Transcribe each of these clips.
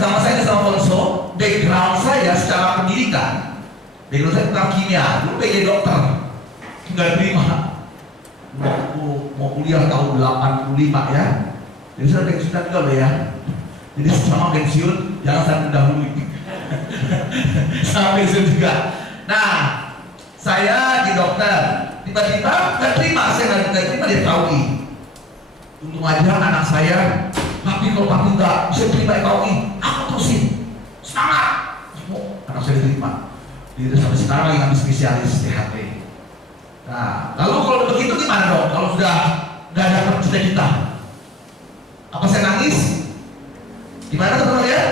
sama saya sama Alfonso, background saya secara pendidikan, background saya tentang kimia, dulu pengen dokter, nggak terima. Mau kuliah tahun 85 ya, jadi saya pensiun juga ya. Jadi sama pensiun, jangan saya mendahului. Sama pensiun juga. Nah, saya di dokter, tiba-tiba nggak terima, saya nggak terima di FKUI. Untung aja anak saya, tapi kalau papi nggak bisa terima FKUI, aku terusin, semangat. Oh, anak saya diterima. Dia sampai sekarang lagi ngambil spesialis THT. Nah, lalu kalau begitu gimana dong? Kalau sudah nggak dapat cita-cita, apa saya nangis? Gimana teman-teman ya?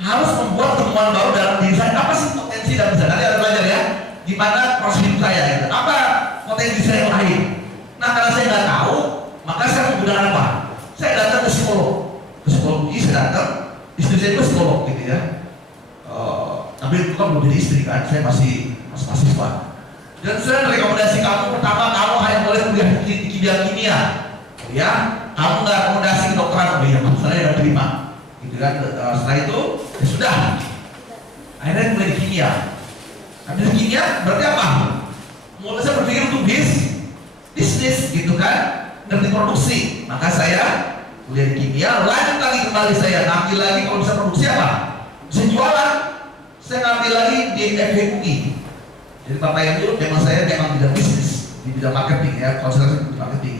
Harus membuat temuan baru dalam diri saya. Apa sih potensi dan bisa? Nanti ada belajar ya. Gimana proses hidup saya? Gitu. Apa potensi saya yang lain? Nah, karena saya nggak tahu, maka saya menggunakan apa? Saya datang ke psikologi saya datang. Istri saya juga psikolog, gitu ya. Tapi itu kan belum jadi istri kan? Saya masih mahasiswa. Dan saya rekomendasi kamu pertama, kamu hanya boleh kuliah di kimia, ya. Kamu nggak rekomendasi kedokteran, oh iya, saya nggak terima, gitu kan. Setelah itu, ya sudah. Akhirnya mulai di kimia. Di kimia berarti apa? Mulai saya berpikir untuk bisnis, gitu kan, ngerti produksi. Maka saya kuliah di kimia, lanjut lagi kembali saya ngambil lagi kalau bisa produksi apa? Bisa jualan. Saya ngambil lagi di FKUI. Jadi bapak yang dulu memang saya memang bidang bisnis, di bidang marketing ya, konsentrasi di marketing.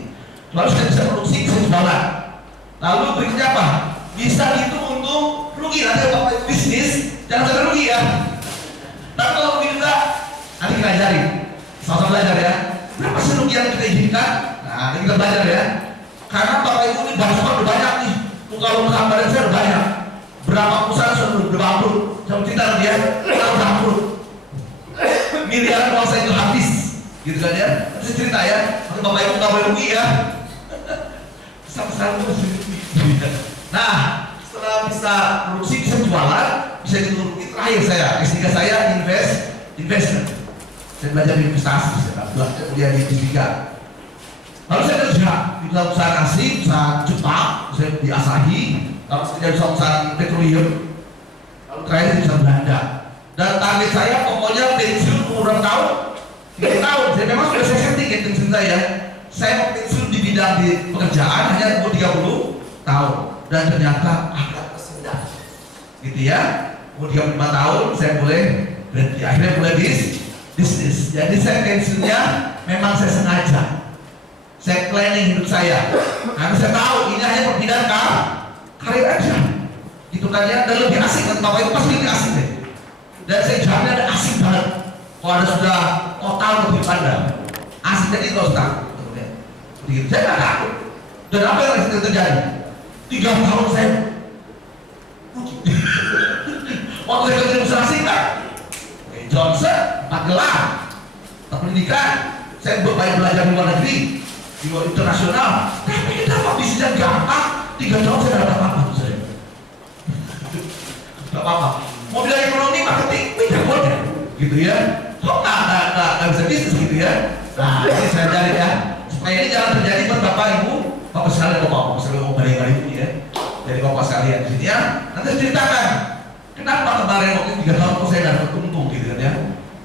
Lalu saya bisa produksi, bisa jualan. Lalu berikutnya apa? Bisa hitung untung rugi. Nanti bapak bisnis, jangan sampai rugi ya. Tapi kalau rugi juga, nanti kita ajarin. Sama-sama belajar ya. Berapa sih rugi yang kita izinkan? Nah, ini kita belajar ya. Karena bapak ibu ini bahasa udah banyak nih. Kalau kabarin saya udah banyak. Berapa perusahaan sudah bangkrut? Saya cerita dia, kalau bangkrut. Miliaran uang saya itu habis, gitu kan ya. Saya cerita ya, nanti bapak ibu nggak boleh rugi ya. Sama-sama rugi. Nah, setelah bisa produksi, bisa jualan, bisa hitung rugi. Terakhir saya, S3 saya investment. Saya belajar investasi, saya belajar kuliah di S3. Lalu saya kerja di perusahaan asing, perusahaan Jepang, saya di Asahi. Lalu saya kerja di perusahaan petroleum. Lalu terakhir di perusahaan Belanda. Dan target saya pokoknya pensiun umur berapa tahun? 3 tahun. Saya memang sudah saya setting pensiun saya. Saya mau pensiun di bidang di pekerjaan hanya umur 30 tahun. Dan ternyata agak tersendat, gitu ya. Umur 35 tahun saya boleh berhenti. Akhirnya mulai bisnis. Jadi saya pensiunnya memang saya sengaja. Saya planning hidup saya. Karena saya tahu ini hanya perpindahan karir aja. Gitu kan ya. Dan lebih asik kan bapak itu pasti lebih asik deh. Dan saya jamin ada asik banget. Kalau ada sudah total lebih pandang, asik jadi itu Ustaz. Begitu saya nggak takut. Dan apa yang terjadi? 3 tahun saya waktu saya kerja usaha singkat, Johnson 4 gelar pendidikan. Saya banyak belajar di luar negeri, di luar internasional. Tapi kenapa bisnisnya gampang? 3 tahun saya nggak dapat apa-apa saya. Nggak apa-apa. Mau bilang ekonomi, marketing, tidak boleh, gitu ya. Kok nggak bisa bisnis gitu ya? Nah, ini saya cari ya. Supaya ini jangan terjadi buat bapak ibu, bapak sekalian, bapak sekalian mau balik-balik ini ya. Jadi bapak sekalian di sini ya. Nanti ceritakan kenapa kemarin waktu 3 tahun kok saya dapat untung gitu kan ya.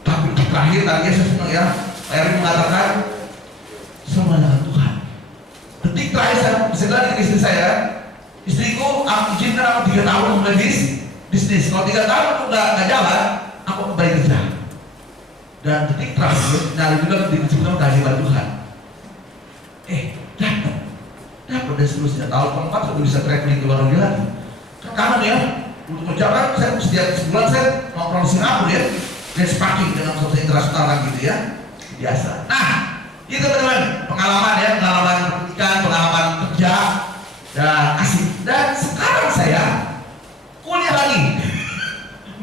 Tapi terakhir tadi saya senang ya. Pak Erin mengatakan semua dengan Tuhan. Detik terakhir saya bisa bilang ke istri saya, istriku aku izinkan aku 3 tahun mulai bisnis. Kalau 3 tahun itu nggak jalan, aku kembali kerja. Dan detik terakhir, nyari juga disebut keajaiban Tuhan. Dapat dan seterusnya. Tahun keempat sudah bisa traveling ke luar negeri lagi. Kangen ya, untuk kerja kan saya setiap sebulan saya nongkrong di Singapura ya, dan sparking dengan sosial internasional kan gitu ya, biasa. Nah, itu teman-teman pengalaman ya, pengalaman pendidikan, pengalaman kerja dan asik. Dan sekarang saya kuliah lagi.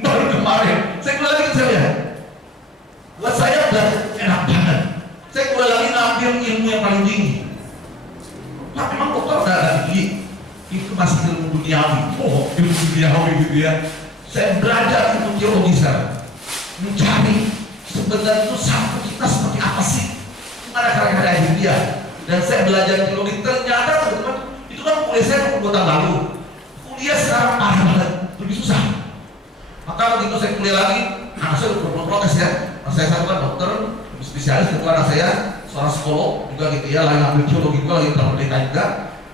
Baru kemarin saya kuliah lagi saya. Buat saya belajar enak banget. Saya kuliah lagi ngambil ilmu yang paling tinggi. Pak, memang dokter udah ada tinggi. Itu masih ilmu duniawi. Oh, ilmu duniawi gitu ya. Saya belajar ilmu teologi sekarang. Mencari sebenarnya itu satu kita seperti apa sih? Gimana karya-karya hidup dia? Dan saya belajar teologi. Ternyata teman-teman, itu kan kuliah saya 2 tahun lalu. Kuliah sekarang parah banget. lebih susah. Maka begitu saya kuliah lagi, anak saya berprotes ya. Saya satu kan dokter, spesialis, kedua anak saya seorang psikolog juga gitu ya, lagi ngambil biologi juga, lagi penelitian juga.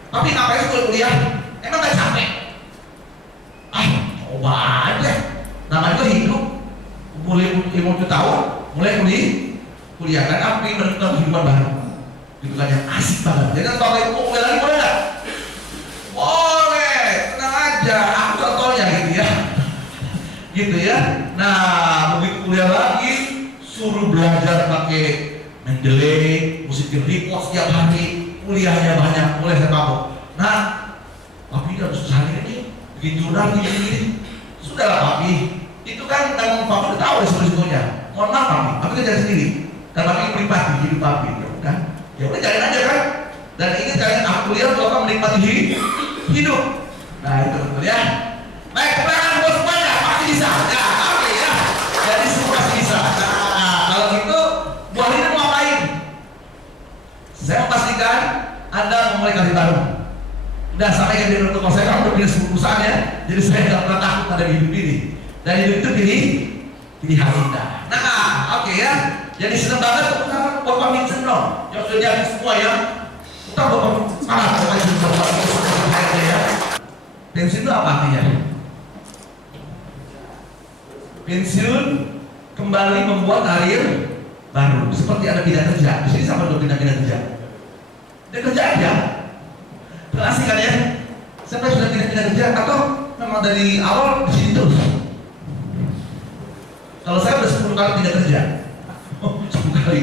Tapi ngapain sih kuliah? Emang gak capek? Coba aja. Namanya juga hidup. Mulai 50 tahun, mulai kuliah kan, apa yang menentukan kehidupan baru? Itu kan yang asik banget. Jadi kan kalau ibu kuliah lagi boleh nggak? Boleh, tenang aja. Aku contohnya gitu ya. Gitu ya. Nah, begitu kuliah lagi, suruh belajar pakai Mendeley, musik report setiap hari, kuliahnya banyak, mulai saya mabuk. Nah, papi udah susah ini, bikin jurnal gini. Sudahlah papi, itu kan papi udah tahu resiko-resikonya. Mohon maaf papi kerja sendiri. Dan papi menikmati hidup papi, kan? Ya udah jalanin aja kan. Dan ini kalian aku kuliah untuk apa menikmati hidup. Nah itu betul ya. Baik, kebenaran buat semuanya pasti bisa. Ya, oke ya. Jadi semua pasti bisa. Nah, kalau gitu buah ini mau ngapain? Saya memastikan Anda memulai karir baru. Udah sampai ke diri untuk saya udah punya perusahaan ya. Jadi saya nggak pernah takut ada hidup ini. Dan hidup itu pilihan kita. Nah, oke ya. Jadi senang banget untuk Bapak Vincent dong. Yang sudah jadi semua ya. Kita Bapak semangat Bapak Vincent ya. Pensiun itu apa artinya? Pensiun kembali membuat karir baru. Seperti ada bidang kerja. Di sini sama dengan bidang kerja. Dia kerja aja. Asik kan ya? Siapa yang sudah bidang kerja atau memang dari awal di sini terus? Kalau saya udah 10 kali tidak kerja. 10 kali.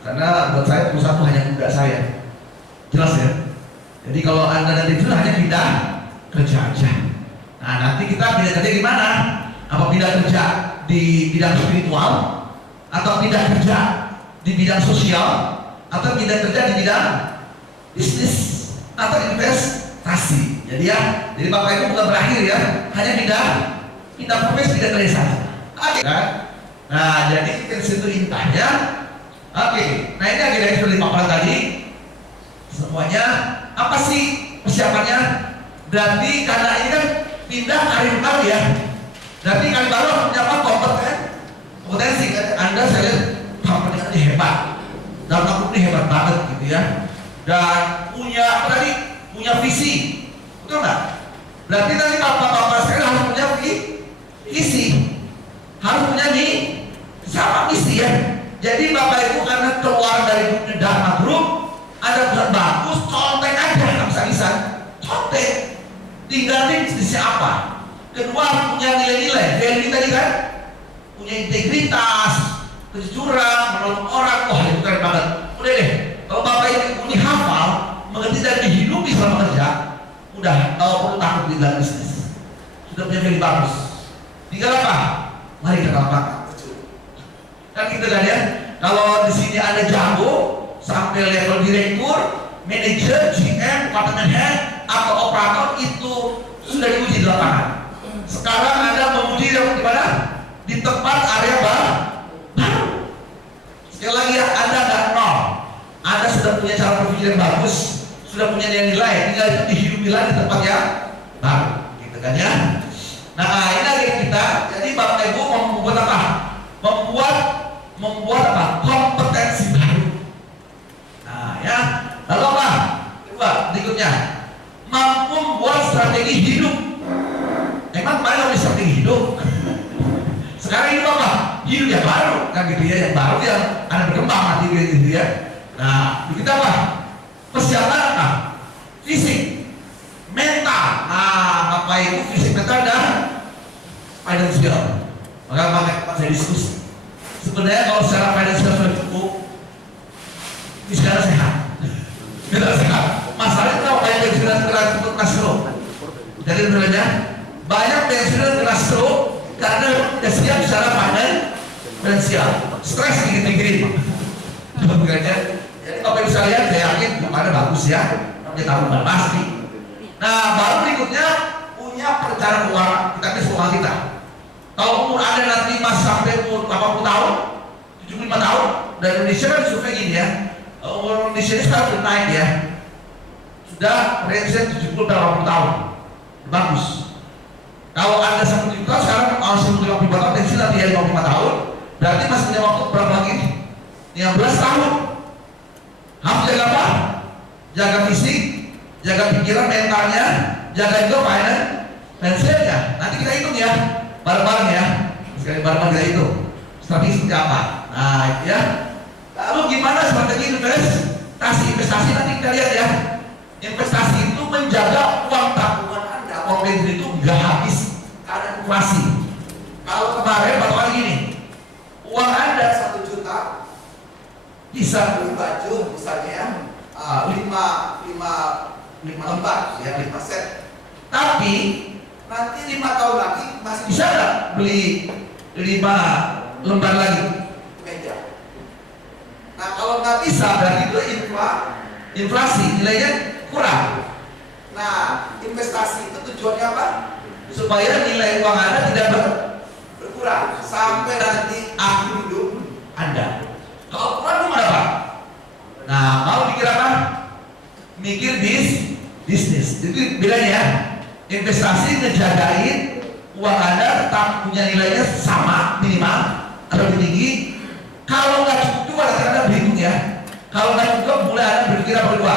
Karena buat saya perusahaan itu hanya kuda saya. Jelas ya? Jadi kalau Anda nanti itu hanya pindah kerja aja. Nah nanti kita pindah kerja gimana? Apa pindah kerja di bidang spiritual? Atau pindah kerja di bidang sosial? Atau pindah kerja di bidang bisnis? Atau investasi? Jadi ya, jadi Bapak Ibu bukan berakhir ya, hanya pindah profesi, pindah kerja saja. Oke kan? Nah jadi pensiun itu intahnya. Oke, nah ini agenda yang sudah dipaparkan tadi. Semuanya apa sih persiapannya? Berarti karena ini kan pindah karir baru ya. Berarti karir baru punya apa? Kompetensi. Anda saya lihat company ini hebat. Dalam aku ini hebat banget gitu ya. Dan punya apa tadi? Punya visi. Betul nggak? Berarti tadi bapak-bapak sekalian harus punya visi. Harus punya nih sama misi ya. Jadi Bapak Ibu karena keluar dari grupnya Dharma Group, ada perusahaan bagus, contek aja, nggak bisa contek. Tinggal nih bisnisnya apa. Kedua punya nilai-nilai, value tadi kan, punya integritas, kejujuran, menolong orang. Wah itu keren banget. Udah deh, kalau Bapak Ibu ini hafal, mengerti dan dihidupi selama kerja, udah kalau perlu takut di dalam bisnis. Sudah punya value bagus. Tinggal apa? Mari kita lakukan. Kan gitu kan ya. Kalau di sini ada jago sampai level direktur, manajer, GM, departemen head atau operator itu sudah diuji di lapangan. Sekarang Anda menguji di mana? Di tempat area baru. Sekali lagi ya, Anda nggak nol. Anda sudah punya cara berpikir yang bagus, sudah punya nilai-nilai, tinggal itu dihidupi lagi di tempat yang baru, gitu kan ya. Nah ini lagi kita. Jadi Bapak Ibu mau membuat apa? Membuat apa? Kompetensi baru. Nah ya. Lalu apa? Kedua, berikutnya mampu membuat strategi hidup. Emang kemarin ada strategi hidup? Sekarang hidup apa? Hidup yang baru, kan gitu ya, yang baru yang ada berkembang nanti gitu ya. Nah, kita apa? Persiapan apa? Fisik, mental. Nah, Bapak Ibu fisik mental dan financial. Maka saya diskusi. Sebenarnya kalau secara financial sudah cukup, ini sekarang sehat. Kita sehat. Masalahnya kalau banyak yang sudah kena stroke. Jadi sebenarnya banyak yang sudah kena stroke karena tidak siap secara finansial. Stres dikit-dikit. Jadi Bapak bisa lihat, saya yakin ada bagus ya. Kita tahu pasti. Nah, baru berikutnya punya perencanaan keuangan. Kita tes keuangan kita. Kalau umur Anda nanti masih sampai umur 80 tahun, 75 tahun, dan Indonesia kan survei gini ya, umur Indonesia ini sekarang sudah naik ya, sudah range 70 dan 80 tahun, bagus. Kalau Anda 1 juta sekarang harus 150 tahun, pensiun nanti ya 55 tahun, berarti masih punya waktu berapa lagi? 15 tahun. Harus jaga apa? Jaga fisik, jaga pikiran, mentalnya, jaga juga finansialnya. Nanti kita hitung ya, bareng-bareng ya. Sekali bareng-bareng kita hitung strategi seperti apa. Nah, ya. Lalu gimana strategi investasi nanti kita lihat ya. Investasi itu menjaga uang tabungan Anda, uang pensiun itu nggak habis karena inflasi. Kalau kemarin baru kali ini, uang Anda 1 juta bisa beli baju misalnya ya, 5 lembar ya, 5 set. Tapi nanti 5 tahun lagi masih bisa nggak beli 5 lembar lagi meja? Nah kalau nggak bisa berarti itu inflasi, nilainya kurang. Nah investasi itu tujuannya apa? Supaya nilai uang Anda tidak berkurang sampai nanti akhir hidup Anda. Kalau kurang gimana Pak? Nah mau mikir apa? Mikir bisnis. Itu bedanya ya. Investasi ngejagain uang Anda tetap punya nilainya sama minimal atau lebih tinggi. Kalau nggak cukup juga nanti Anda berhitung ya. Kalau nggak cukup mulai Anda berpikir apa kedua?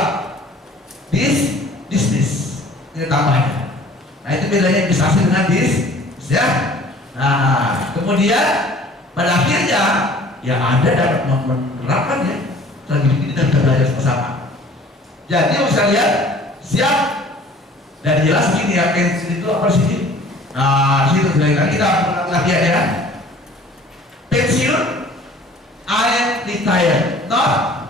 Bisnis. Ini tambahnya. Nah itu bedanya investasi dengan bisnis ya. Nah kemudian pada akhirnya ya Anda dapat menerapkan ya. Kita belajar bersama. Jadi bisa lihat siap dan jelas gini ya, pensiun itu apa sih? Nah situ kita latihan ya. Pensiun, I am retired, not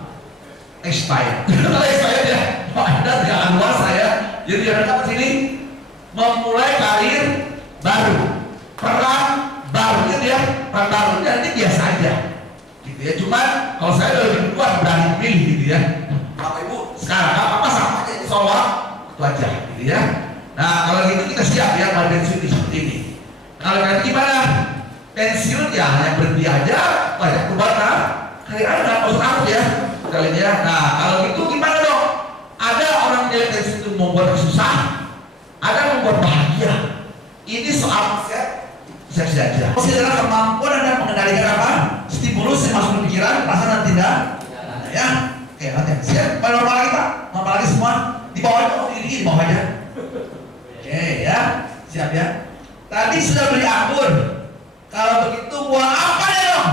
expired. Kalau expired ya, Anda jangan luar saya. Jadi Anda ke sini memulai karir baru, perang baru gitu ya, perang baru nanti biasa aja, gitu ya. Cuman kalau saya lebih kuat berani pilih gitu ya. Bapak Ibu sekarang apa sama aja di Solo itu aja, gitu ya. Nah kalau gitu kita siap ya pada pensiun seperti ini. Kalau nanti gimana? Pensiun ya yang berhenti aja, banyak perubahan karir Anda, maksud aku ya, kali ya. Nah kalau gitu gimana dong? Ada orang yang pensiun itu membuat susah, ada membuat bahagia. Ini soal siap saja. Maksudnya adalah kemampuan Anda mengendalikan apa? Stimulus yang masuk ke pikiran, perasaan dan tindak. Ya, oke latihan. Siap. Normal lagi Pak? Normal lagi semua? Di bawah aja, di bawah aja. Oke ya, siap ya. Tadi sudah beli akun. Kalau begitu buat apa ya dong?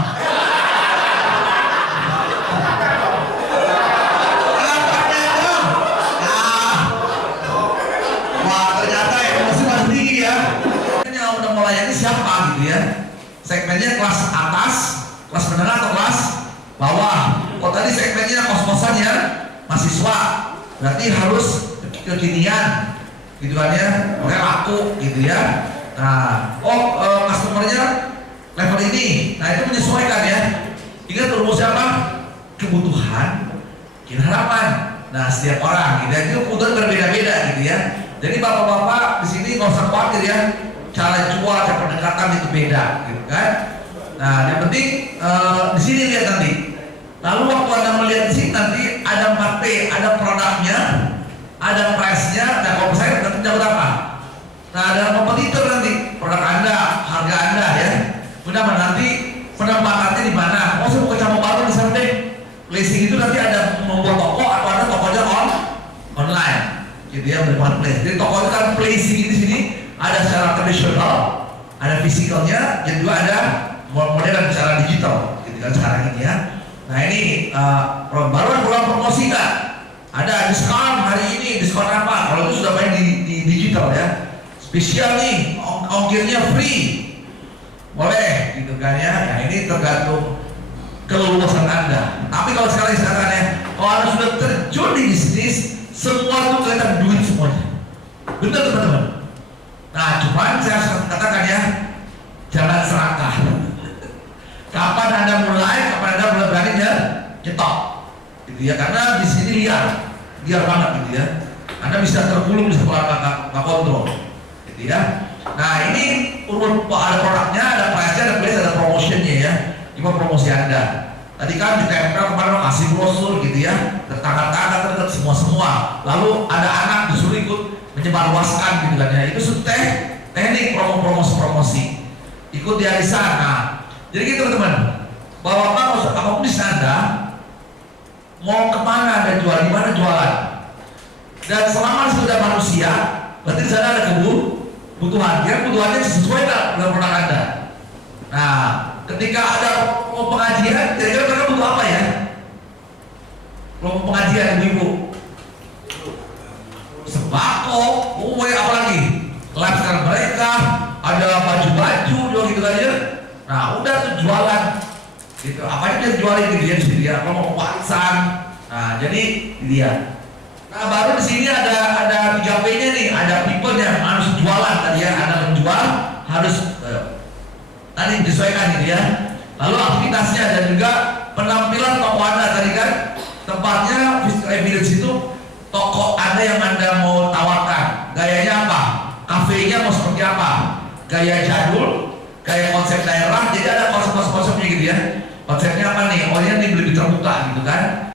Apanya dong? Nah, wah ternyata emosi masih tinggi ya. Yang udah melayani siapa gitu ya? Segmennya kelas atas, kelas menengah atau kelas bawah. Kalau tadi segmennya kos-kosan ya, mahasiswa, berarti harus kekinian, gitu kan ya, makanya laku gitu ya. Nah, customernya level ini, nah itu menyesuaikan ya. Ingat rumusnya apa? Kebutuhan, harapan. Nah setiap orang, gitu ya, itu kebutuhan berbeda-beda gitu ya. Jadi bapak-bapak di sini nggak usah khawatir ya, cara jual, cara pendekatan itu beda, gitu kan. Nah yang penting di sini lihat nanti. Lalu waktu Anda melihat di sini nanti ada 4P, ada produknya, ada price-nya, dan kalau saya nanti dapat apa? Nah ada kompetitor nanti, produk Anda, harga Anda ya. Kemudian nanti penempatannya di mana? Oh saya mau ke cabang baru di sana deh. Placing itu nanti ada membuat toko atau ada tokonya online, gitu ya, marketplace. Jadi toko itu kan placing di sini ada secara tradisional, ada fisikalnya, yang juga ada modern secara digital, gitu kan sekarang ini ya. Nah ini baru program promosi kan, ada diskon hari ini, diskon apa? Kalau itu sudah main di digital ya, spesial nih, ongkirnya free, boleh gitu kan ya. Nah ini tergantung keleluasan Anda. Tapi kalau sekarang misalkan ya, kalau Anda sudah terjun di bisnis, semua itu kelihatan duit semuanya, benar teman-teman. Nah cuman saya katakan ya, jangan serakah. Kapan Anda mulai, kapan Anda mulai berani nyetok, gitu ya. Karena di sini liar banget gitu ya. Anda bisa tergulung, bisa keluar nggak kontrol, gitu ya. Nah ini urut ada produknya, ada price-nya, ada place, ada promotionnya ya. Gimana promosi Anda? Tadi kan ditempel kemarin kasih brosur gitu ya, tertanggal-tanggal terdekat semua. Lalu ada anak disuruh ikut menyebarluaskan gitu kan ya. Itu sudah teknik promosi, ikut di arisan. Nah, jadi gitu teman-teman, bahwa apapun di sana mau kemana dan jual, di mana jualan. Dan selama sudah manusia, berarti di sana ada kebutuhan. Dia kebutuhannya sesuai dengan produk Anda. Nah, ketika ada mau pengajian, kira-kira mereka butuh apa ya? Kalau pengajian ibu, sembako, apa lagi? Lifestyle mereka, ada baju-baju, gitu kan ya. Nah, udah tuh jualan, gitu. Apa aja dia jualin gitu ya, kalau mau warisan. Nah, jadi dia. Nah, baru di sini ada 3P-nya nih, ada people-nya, harus jualan tadi ya, ada menjual, harus tadi disesuaikan gitu ya. Lalu aktivitasnya dan juga penampilan toko Anda tadi kan. Tempatnya physical evidence itu toko Anda yang Anda mau tawarkan. Gayanya apa? Kafenya mau seperti apa? Gaya jadul, gaya konsep daerah. Jadi ada konsep-konsepnya gitu ya. Konsepnya apa nih? Oh ini lebih terbuka gitu kan.